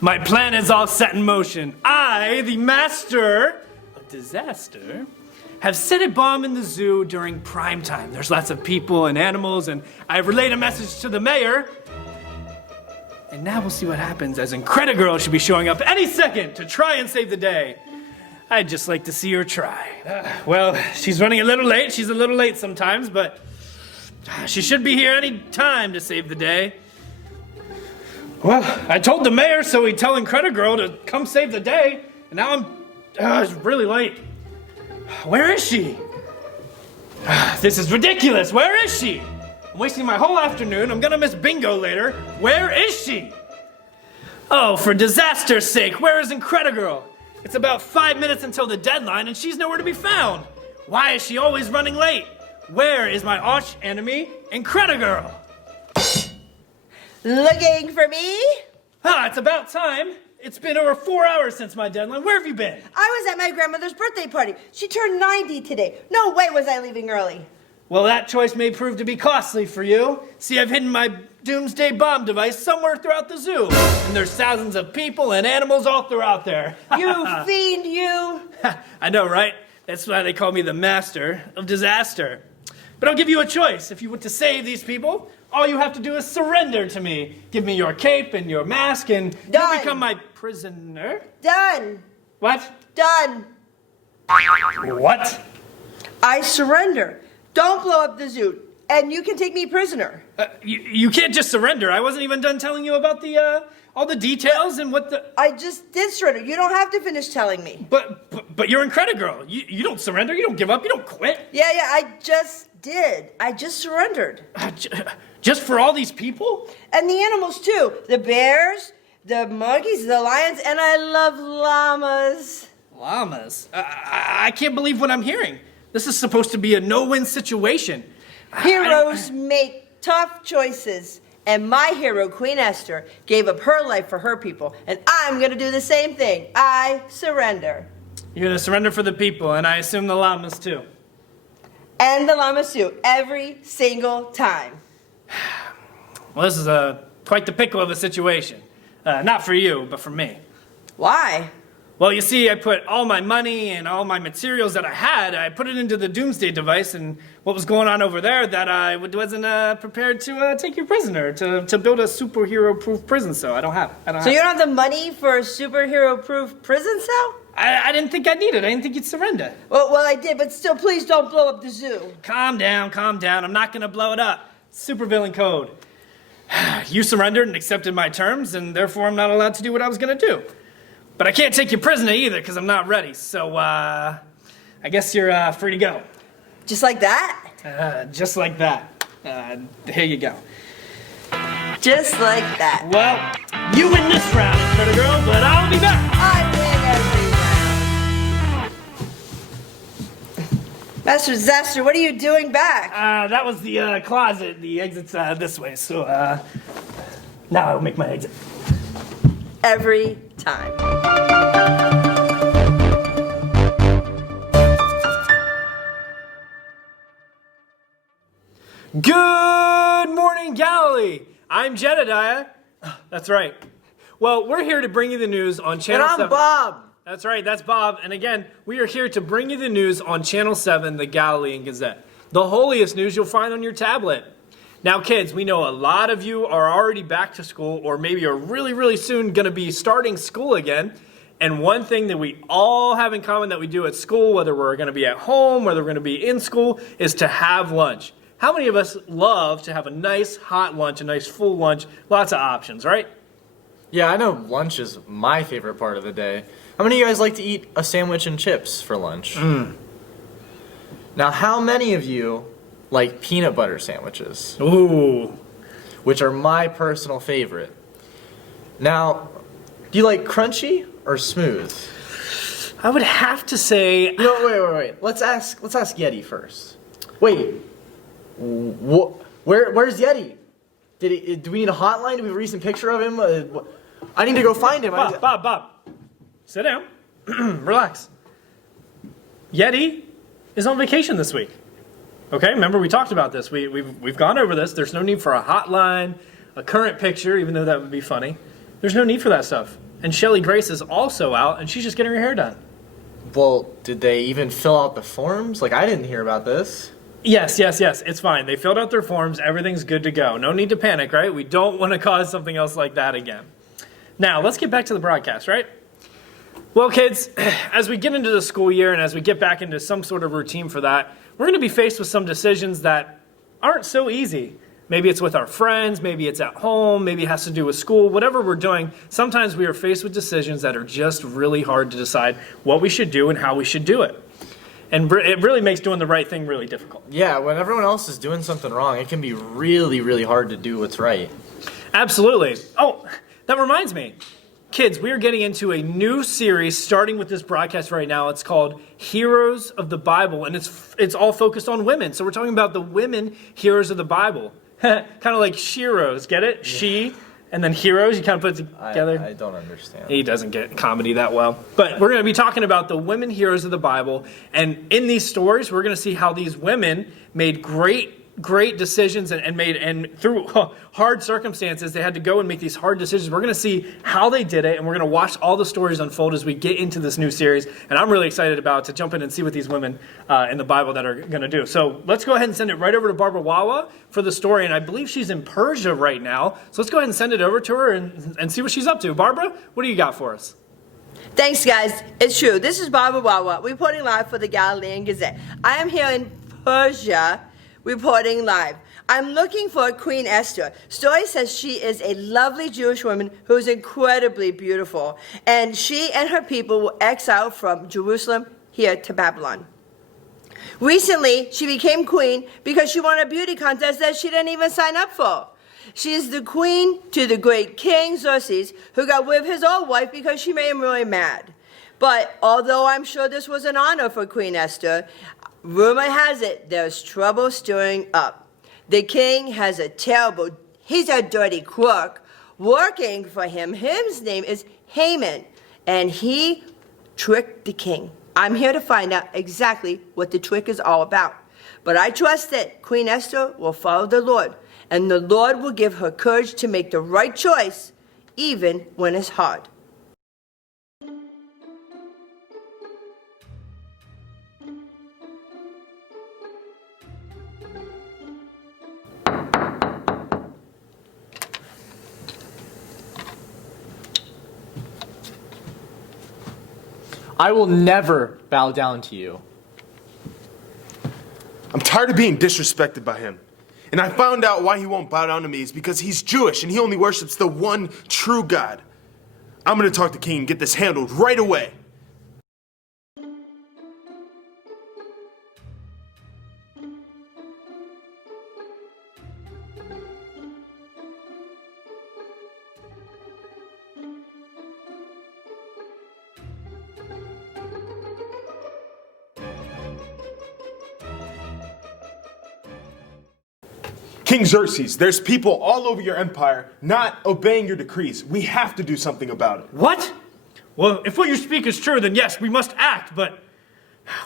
My plan is all set in motion. I, the master of disaster, have set a bomb in the zoo during prime time. There's lots of people and animals, and I've relayed a message to the mayor. And now we'll see what happens, as Incredigirl should be showing up any second to try and save the day. I'd just like to see her try. Well, she's running a little late. She's a little late sometimes, but she should be here any time to save the day. Well, I told the mayor so he'd tell Incredigirl to come save the day, and now it's really late. Where is she? This is ridiculous. Where is she? I'm wasting my whole afternoon. I'm gonna miss bingo later. Where is she? Oh, for disaster's sake, where is Incredigirl? It's about 5 minutes until the deadline, and she's nowhere to be found. Why is she always running late? Where is my arch enemy, Incredigirl? Looking for me? It's about time. It's been over 4 hours since my deadline. Where have you been? I was at my grandmother's birthday party. She turned 90 today. No way was I leaving early. Well, that choice may prove to be costly for you. See, I've hidden my doomsday bomb device somewhere throughout the zoo. And there's thousands of people and animals all throughout there. You fiend, you! I know, right? That's why they call me the master of disaster. But I'll give you a choice. If you want to save these people, all you have to do is surrender to me. Give me your cape and your mask, and you'll become my prisoner. Done. What? Done. What? I surrender. Don't blow up the zoo, and you can take me prisoner. You can't just surrender. I wasn't even done telling you about the all the details and what the... I just did surrender. You don't have to finish telling me. But you're Incredigirl. You don't surrender. You don't give up. You don't quit. Yeah, I just did. I just surrendered. Just for all these people? And the animals, too. The bears, the monkeys, the lions, and I love llamas. Llamas? I can't believe what I'm hearing. This is supposed to be a no-win situation. Heroes make tough choices. And my hero, Queen Esther, gave up her life for her people. And I'm going to do the same thing. I surrender. You're going to surrender for the people, and I assume the llamas, too. And the llamas, too. Every single time. Well, this is quite the pickle of a situation. Not for you, but for me. Why? Well, you see, I put all my money and all my materials that I put it into the doomsday device, and what was going on over there that I wasn't prepared to take you prisoner, to build a superhero-proof prison cell. I don't have it. So you don't have the money for a superhero-proof prison cell? I didn't think I needed it. I didn't think you'd surrender. Well, I did, but still, please don't blow up the zoo. Calm down. I'm not going to blow it up. Supervillain code. You surrendered and accepted my terms, and therefore I'm not allowed to do what I was going to do. But I can't take you prisoner either, because I'm not ready. So, I guess you're free to go. Just like that? Just like that. Here you go. Just like that. Well, you win this round, Incredigirl, but I'll be back. I win every round. Master Disaster, what are you doing back? That was the closet. The exit's this way, so, now I'll make my exit. Every time. Good morning, Galilee. I'm Jedediah. That's right. Well, we're here to bring you the news on Channel 7. And I'm Bob. That's right, that's Bob. And again, we are here to bring you the news on Channel 7, the Galilean Gazette. The holiest news you'll find on your tablet. Now, kids, we know a lot of you are already back to school, or maybe are really, really soon going to be starting school again. And one thing that we all have in common that we do at school, whether we're going to be at home, whether we're going to be in school, is to have lunch. How many of us love to have a nice hot lunch, a nice full lunch, lots of options, right? Yeah, I know lunch is my favorite part of the day. How many of you guys like to eat a sandwich and chips for lunch? Now, how many of you like peanut butter sandwiches? Ooh. Which are my personal favorite. Now, do you like crunchy or smooth? I would have to say... Wait. Let's ask Yeti first. Wait. Where's Yeti? Do we need a hotline? Do we have a recent picture of him? I need to go find him. Bob. Sit down. Relax. Yeti is on vacation this week. Okay, remember we talked about this. We've gone over this. There's no need for a hotline, a current picture, even though that would be funny. There's no need for that stuff. And Shelly Grace is also out, and she's just getting her hair done. Well, did they even fill out the forms? Like, I didn't hear about this. Yes. It's fine. They filled out their forms. Everything's good to go. No need to panic, right? We don't want to cause something else like that again. Now, let's get back to the broadcast, right? Well, kids, as we get into the school year and as we get back into some sort of routine for that, we're going to be faced with some decisions that aren't so easy. Maybe it's with our friends, maybe it's at home, maybe it has to do with school, whatever we're doing. Sometimes we are faced with decisions that are just really hard to decide what we should do and how we should do it. And it really makes doing the right thing really difficult. Yeah, when everyone else is doing something wrong, it can be really, really hard to do what's right. Absolutely. Oh, that reminds me. Kids, we are getting into a new series starting with this broadcast right now. It's called Heroes of the Bible, and it's all focused on women. So we're talking about the women heroes of the Bible. Kind of like Sheroes, get it? Yeah. She, and then heroes, you kind of put it together. I don't understand. He doesn't get comedy that well. But we're going to be talking about the women heroes of the Bible. And in these stories, we're going to see how these women made great decisions and through hard circumstances, they had to go and make these hard decisions. We're going to see how they did it, and we're going to watch all the stories unfold as we get into this new series. And I'm really excited to jump in and see what these women in the Bible that are going to do. So let's go ahead and send it right over to Barbara Wawa for the story. And I believe she's in Persia right now. So let's go ahead and send it over to her and see what she's up to. Barbara, what do you got for us? Thanks, guys. It's true. This is Barbara Wawa, reporting live for the Galilean Gazette. I am here in Persia, reporting live. I'm looking for Queen Esther. Story says she is a lovely Jewish woman who is incredibly beautiful. And she and her people were exiled from Jerusalem here to Babylon. Recently, she became queen because she won a beauty contest that she didn't even sign up for. She is the queen to the great King Xerxes, who got rid of his old wife because she made him really mad. But although I'm sure this was an honor for Queen Esther, rumor has it there's trouble stirring up. The king has he's a dirty crook working for him. His name is Haman, and he tricked the king. I'm here to find out exactly what the trick is all about. But I trust that Queen Esther will follow the Lord, and the Lord will give her courage to make the right choice, even when it's hard. I will never bow down to you. I'm tired of being disrespected by him. And I found out why he won't bow down to me is because he's Jewish and he only worships the one true God. I'm going to talk to King and get this handled right away. King Xerxes, there's people all over your empire not obeying your decrees. We have to do something about it. What? Well, if what you speak is true, then yes, we must act, but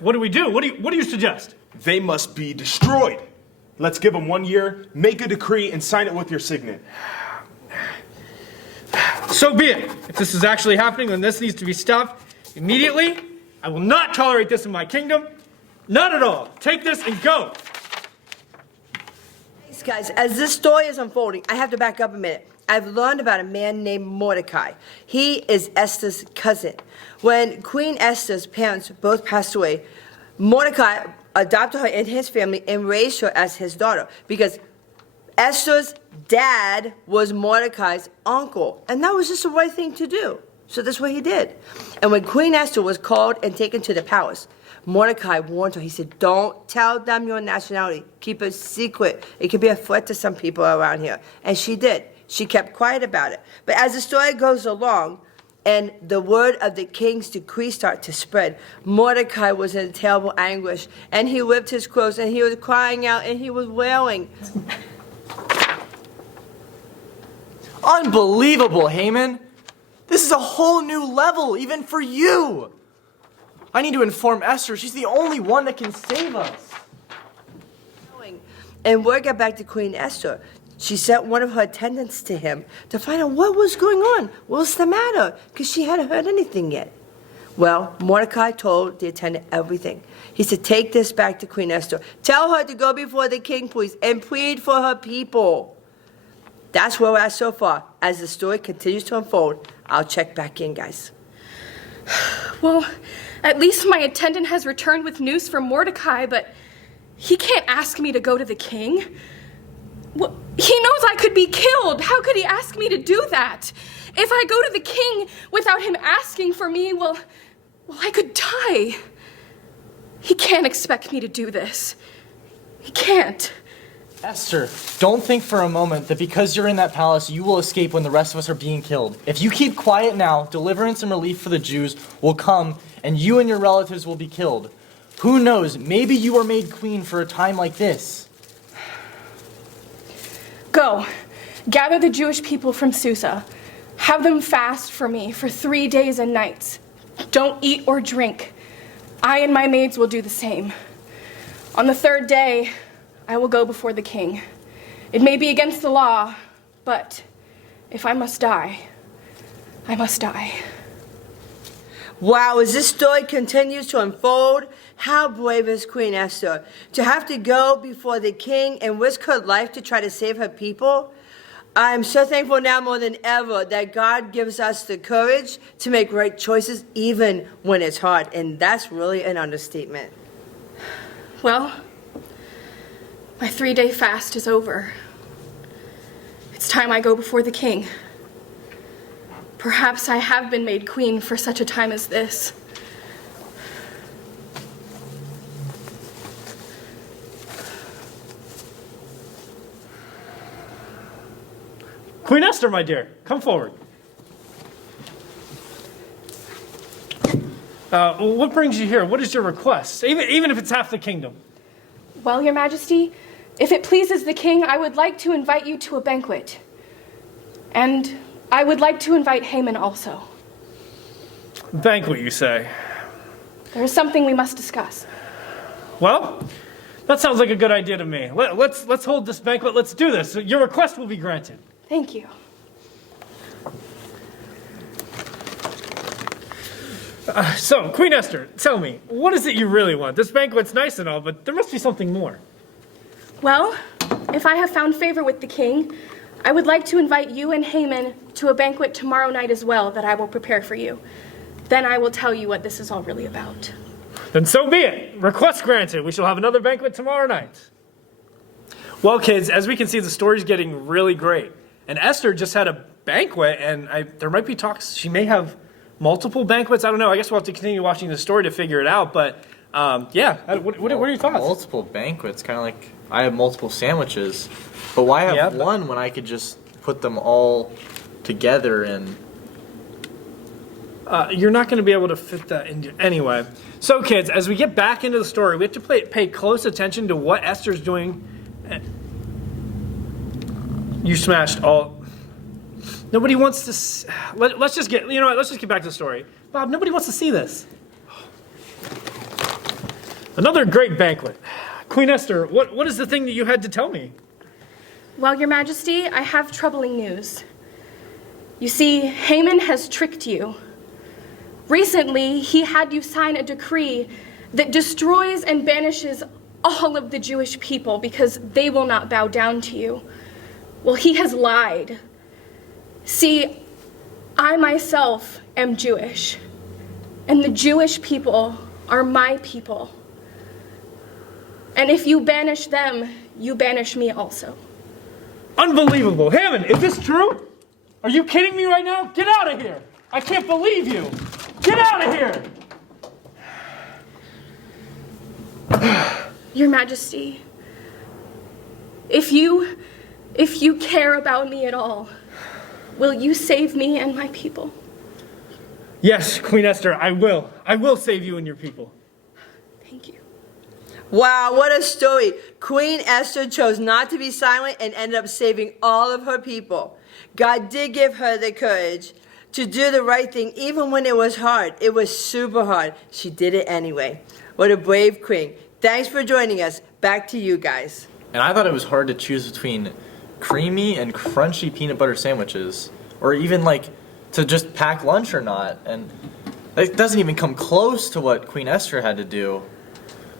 what do we do? What do you suggest? They must be destroyed. Let's give them 1 year, make a decree, and sign it with your signet. So be it. If this is actually happening, then this needs to be stopped immediately. I will not tolerate this in my kingdom. Not at all. Take this and go. Thanks, guys. As this story is unfolding, I have to back up a minute. I've learned about a man named Mordecai. He is Esther's cousin. When Queen Esther's parents both passed away, Mordecai adopted her in his family and raised her as his daughter because Esther's dad was Mordecai's uncle, and that was just the right thing to do. So that's what he did. And when Queen Esther was called and taken to the palace, Mordecai warned her. He said, don't tell them your nationality. Keep it secret. It could be a threat to some people around here. And she did. She kept quiet about it. But as the story goes along, and the word of the king's decree started to spread, Mordecai was in terrible anguish, and he ripped his clothes, and he was crying out, and he was wailing. Unbelievable, Haman. This is a whole new level, even for you. I need to inform Esther. She's the only one that can save us. And word got back to Queen Esther. She sent one of her attendants to him to find out what was going on. What was the matter? Because she hadn't heard anything yet. Well, Mordecai told the attendant everything. He said, take this back to Queen Esther. Tell her to go before the king, please, and plead for her people. That's where we're at so far. As the story continues to unfold, I'll check back in, guys. Well, at least my attendant has returned with news from Mordecai, but he can't ask me to go to the king. Well, he knows I could be killed. How could he ask me to do that? If I go to the king without him asking for me, well, I could die. He can't expect me to do this. He can't. Esther, don't think for a moment that because you're in that palace, you will escape when the rest of us are being killed. If you keep quiet now, deliverance and relief for the Jews will come, and you and your relatives will be killed. Who knows, maybe you are made queen for a time like this. Go, gather the Jewish people from Susa. Have them fast for me for 3 days and nights. Don't eat or drink. I and my maids will do the same. On the 3rd day, I will go before the king. It may be against the law, but if I must die, I must die. Wow, as this story continues to unfold, how brave is Queen Esther to have to go before the king and risk her life to try to save her people? I'm so thankful now more than ever that God gives us the courage to make right choices even when it's hard, and that's really an understatement. Well, my 3-day fast is over. It's time I go before the king. Perhaps I have been made queen for such a time as this. Queen Esther, my dear, come forward. What brings you here? What is your request? Even if it's half the kingdom. Well, Your Majesty, if it pleases the king, I would like to invite you to a banquet. And I would like to invite Haman also. Banquet, you say? There is something we must discuss. Well, that sounds like a good idea to me. Let's hold this banquet. Let's do this. Your request will be granted. Thank you. So, Queen Esther, tell me, what is it you really want? This banquet's nice and all, but there must be something more. Well, if I have found favor with the king, I would like to invite you and Haman to a banquet tomorrow night as well that I will prepare for you. Then I will tell you what this is all really about. Then so be it. Request granted. We shall have another banquet tomorrow night. Well, kids, as we can see, the story's getting really great. And Esther just had a banquet, and there might be talks. She may have multiple banquets. I don't know. I guess we'll have to continue watching the story to figure it out. But, yeah. What are your thoughts? Multiple banquets, kind of like I have multiple sandwiches. But why have one when I could just put them all together and... You're not going to be able to fit that in. Anyway. So, kids, as we get back into the story, we have to pay close attention to what Esther's doing. You smashed all... Nobody wants to... Let's just get... You know what? Let's just get back to the story. Bob, nobody wants to see this. Another great banquet. Queen Esther, what is the thing that you had to tell me? Well, Your Majesty, I have troubling news. You see, Haman has tricked you. Recently, he had you sign a decree that destroys and banishes all of the Jewish people because they will not bow down to you. Well, he has lied. See, I myself am Jewish, and the Jewish people are my people. And if you banish them, you banish me also. Unbelievable. Hammond, is this true? Are you kidding me right now? Get out of here. I can't believe you. Get out of here. Your Majesty, if you care about me at all, will you save me and my people? Yes, Queen Esther, I will. I will save you and your people. Thank you. Wow, what a story. Queen Esther chose not to be silent and ended up saving all of her people. God did give her the courage to do the right thing even when it was hard. It was super hard. She did it anyway. What a brave queen. Thanks for joining us. Back to you guys. And I thought it was hard to choose between creamy and crunchy peanut butter sandwiches, or even like to just pack lunch or not. And it doesn't even come close to what Queen Esther had to do.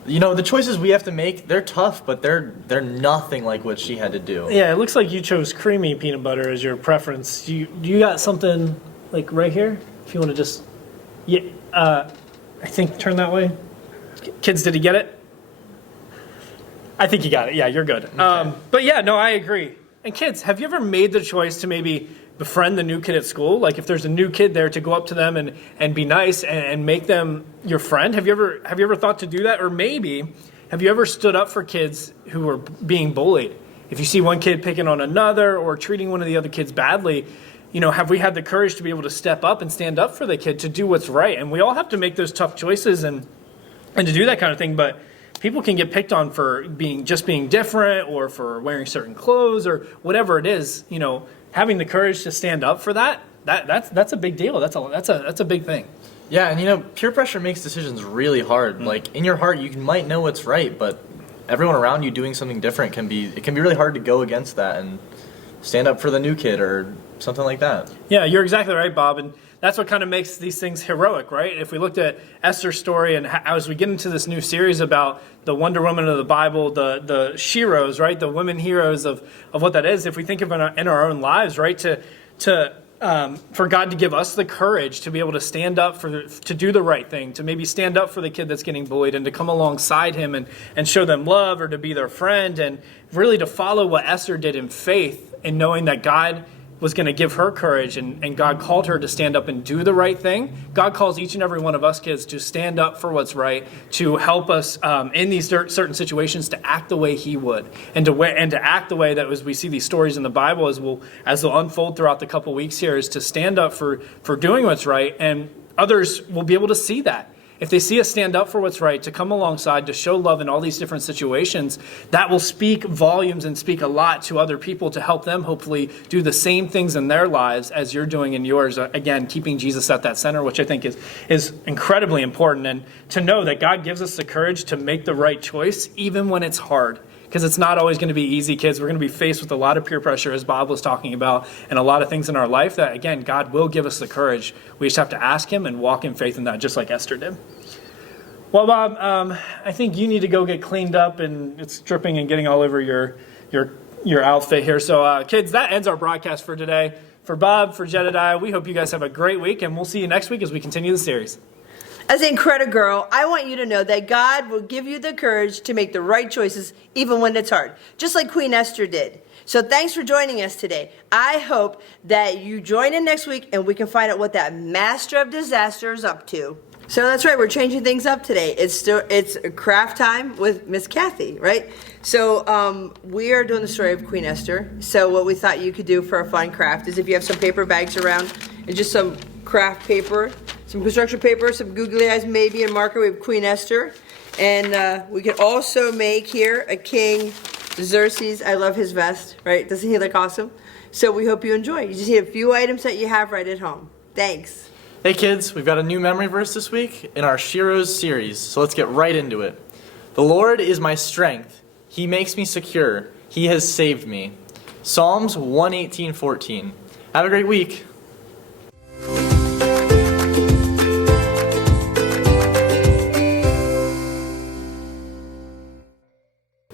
You know, the choices we have to make, they're tough, but they're nothing like what she had to do. Yeah, it looks like you chose creamy peanut butter as your preference. Do you got something like right here? If you want to just, yeah, I think turn that way. Kids, did he get it? I think you got it. Yeah, you're good. Okay. But yeah, no, I agree. And kids, have you ever made the choice to maybe befriend the new kid at school? Like if there's a new kid there, to go up to them and be nice and make them your friend? Have you ever thought to do that? Or maybe have you ever stood up for kids who are being bullied? If you see one kid picking on another or treating one of the other kids badly, you know, have we had the courage to be able to step up and stand up for the kid to do what's right? And we all have to make those tough choices and to do that kind of thing. But people can get picked on for being different or for wearing certain clothes or whatever it is. You know, having the courage to stand up for that's a big deal. That's a big thing. Yeah, and you know, peer pressure makes decisions really hard. Like in your heart, you might know what's right, but everyone around you doing something different can be really hard to go against that and stand up for the new kid or something like that. Yeah, you're exactly right, Bob. And that's what kind of makes these things heroic, right? If we looked at Esther's story and as we get into this new series about the Wonder Woman of the Bible, the sheroes, right? The women heroes of what that is. If we think of it in our own lives, right? For God to give us the courage to be able to stand up to do the right thing, to maybe stand up for the kid that's getting bullied and to come alongside him and show them love or to be their friend and really to follow what Esther did in faith and knowing that God was going to give her courage and God called her to stand up and do the right thing. God calls each and every one of us kids to stand up for what's right, to help us in these certain situations to act the way he would and to act the way that as we see these stories in the Bible as they'll unfold throughout the couple weeks here is to stand up for doing what's right, and others will be able to see that. If they see us stand up for what's right, to come alongside, to show love in all these different situations, that will speak volumes and speak a lot to other people to help them hopefully do the same things in their lives as you're doing in yours. Again, keeping Jesus at that center, which I think is incredibly important. And to know that God gives us the courage to make the right choice, even when it's hard. Because it's not always going to be easy, kids. We're going to be faced with a lot of peer pressure, as Bob was talking about, and a lot of things in our life that, again, God will give us the courage. We just have to ask him and walk in faith in that, just like Esther did. Well, Bob, I think you need to go get cleaned up, and it's dripping and getting all over your outfit here. So, kids, that ends our broadcast for today. For Bob, for Jedediah, we hope you guys have a great week, and we'll see you next week as we continue the series. As an incredible girl, I want you to know that God will give you the courage to make the right choices even when it's hard, just like Queen Esther did. So thanks for joining us today. I hope that you join in next week and we can find out what that master of disaster is up to. So that's right, we're changing things up today. It's craft time with Miss Kathy, right? So we are doing the story of Queen Esther. So what we thought you could do for a fun craft is if you have some paper bags around and just some craft paper, some construction paper, some googly eyes maybe, and marker. We have Queen Esther. And we can also make here a King Xerxes. I love his vest, right? Doesn't he look awesome? So we hope you enjoy. You just need a few items that you have right at home. Thanks. Hey kids, we've got a new memory verse this week in our Sheroes series, so let's get right into it. The Lord is my strength. He makes me secure. He has saved me. Psalms 118:14. Have a great week.